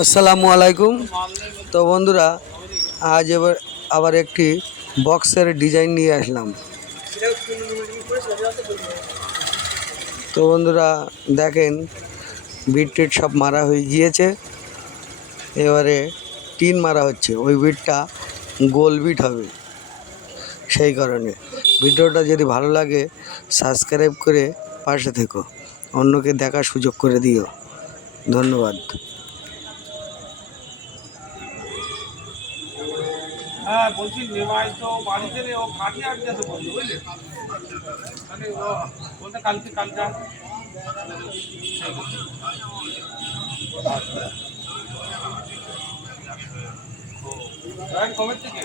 আসসালামু আলাইকুম। তো বন্ধুরা, আজ আবার একটি বক্সের ডিজাইন নিয়ে আসলাম। তো বন্ধুরা দেখেন, বিট টিট সব মারা হয়ে গিয়েছে। এবারে টিন মারা হচ্ছে, ওই বিটটা গোল বিট হবে। সেই কারণে ভিডিওটা যদি ভালো লাগে সাবস্ক্রাইব করে পাশে থেকো, অন্যকে দেখার সুযোগ করে দিও। ধন্যবাদ। হ্যাঁ বলছি নেওয়াই তো বাড়িতে নেই, ও কাঠি আট যেতে বললো বুঝলি, মানে ও বলতে কালকে কমের থেকে